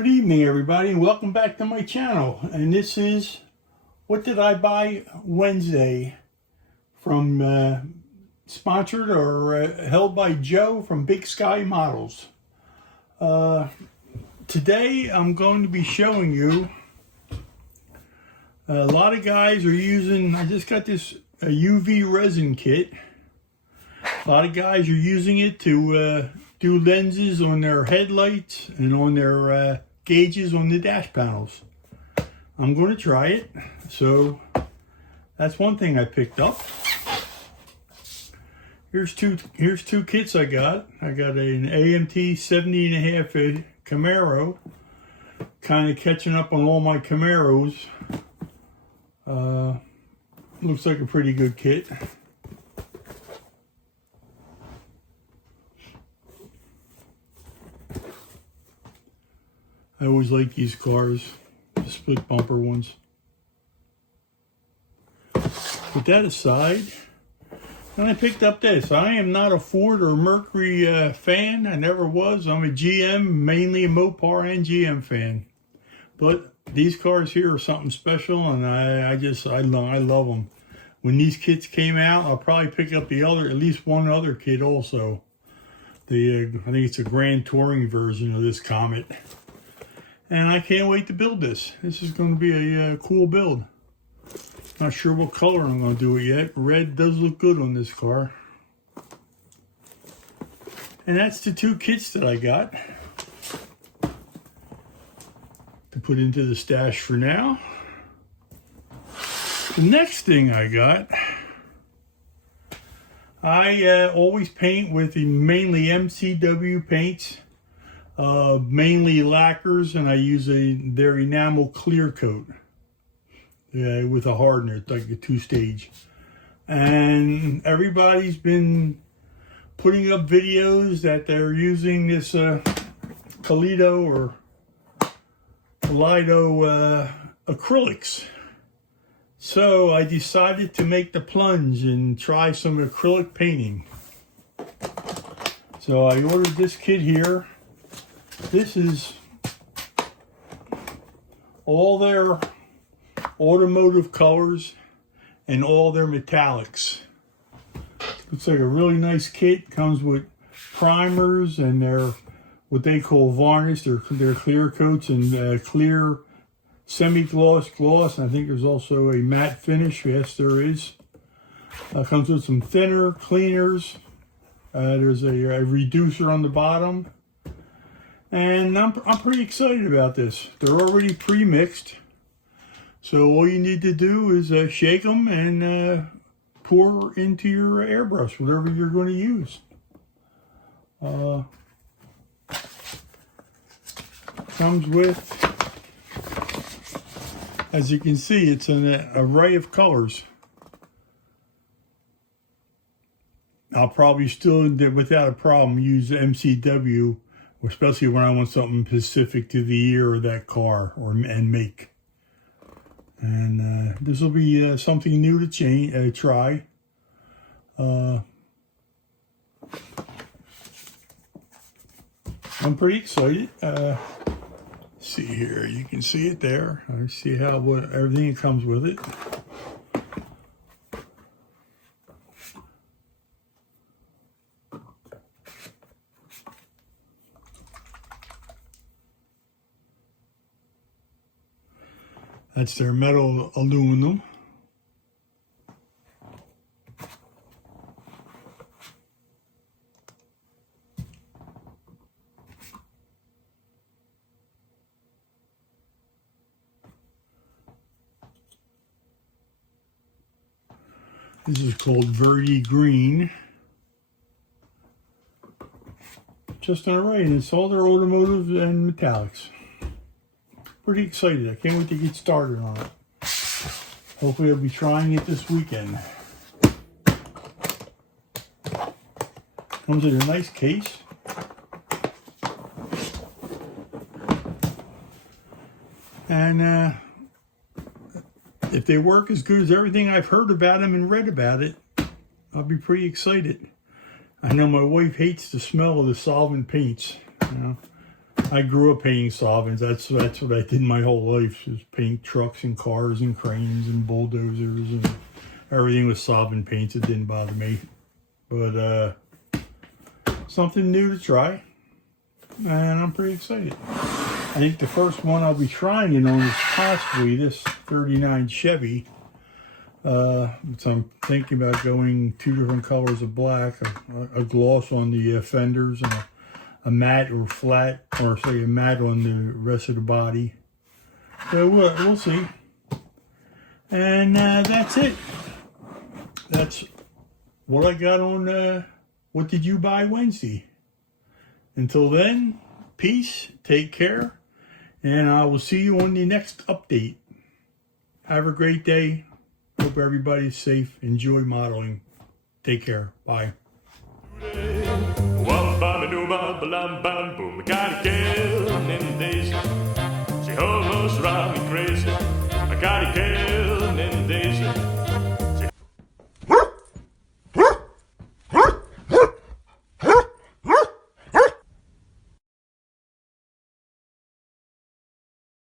Good evening, everybody, and welcome back to my channel. And this is What Did I Buy Wednesday from sponsored or held by Joe from Big Sky Models. Today I'm going to be showing you a lot of guys are using, I just got this UV resin kit. A lot of guys are using it to do lenses on their headlights and on their gauges on the dash panels. I'm going to try it. So that's one thing I picked up. Here's two kits I got. I got an AMT 70.5 Camaro, kind of catching up on all my Camaros. Looks like a pretty good kit. I always like these cars, the split bumper ones. Put that aside, and I picked up this. I am not a Ford or Mercury fan. I never was. I'm a GM, mainly a Mopar and GM fan. But these cars here are something special, and I love them. When these kits came out, I'll probably pick up at least one other kit also. I think it's a Grand Touring version of this Comet. And I can't wait to build this. This is going to be a cool build. Not sure what color I'm going to do it yet. Red does look good on this car. And that's the two kits that I got to put into the stash for now. The next thing I got, I always paint with the mainly MCW paints. Mainly lacquers, and I use their enamel clear coat with a hardener. It's like a two-stage. And everybody's been putting up videos that they're using this Kaleido or Kaleido acrylics. So I decided to make the plunge and try some acrylic painting. So I ordered this kit here. This is all their automotive colors and all their metallics. Looks like a really nice kit. Comes with primers and their what they call varnish, their clear coats and clear semi-gloss gloss. And I think there's also a matte finish. Yes, there is. Comes with some thinner cleaners. There's a reducer on the bottom. And I'm pretty excited about this. They're already pre-mixed. So all you need to do is shake them and pour into your airbrush, whatever you're going to use. Comes with, as you can see, it's an array of colors. I'll probably still, without a problem, use MCW, especially when I want something specific to the year of that car and make. And this will be something new to try. I'm pretty excited. See here, you can see it there. I see everything that comes with it. That's their metal aluminum. This is called Verde Green. Just an array, and it's all their automotive and metallics. Pretty excited. I can't wait to get started on it. Hopefully I'll be trying it this weekend. Comes in a nice case. And if they work as good as everything I've heard about them and read about it, I'll be pretty excited. I know my wife hates the smell of the solvent paints. You know, I grew up painting Solvents. That's what I did my whole life, was paint trucks and cars and cranes and bulldozers, and everything with solvent paints. It didn't bother me. But something new to try, and I'm pretty excited. I think the first one I'll be trying it on is possibly this 39 Chevy. So I'm thinking about going 2 different colors of black, a gloss on the fenders and a matte or flat, or say a matte on the rest of the body. So we'll see. And that's it. That's what I got on What Did You Buy Wednesday. Until then, peace, take care, and I will see you on the next update. Have a great day. Hope everybody's safe. Enjoy modeling. Take care. Bye.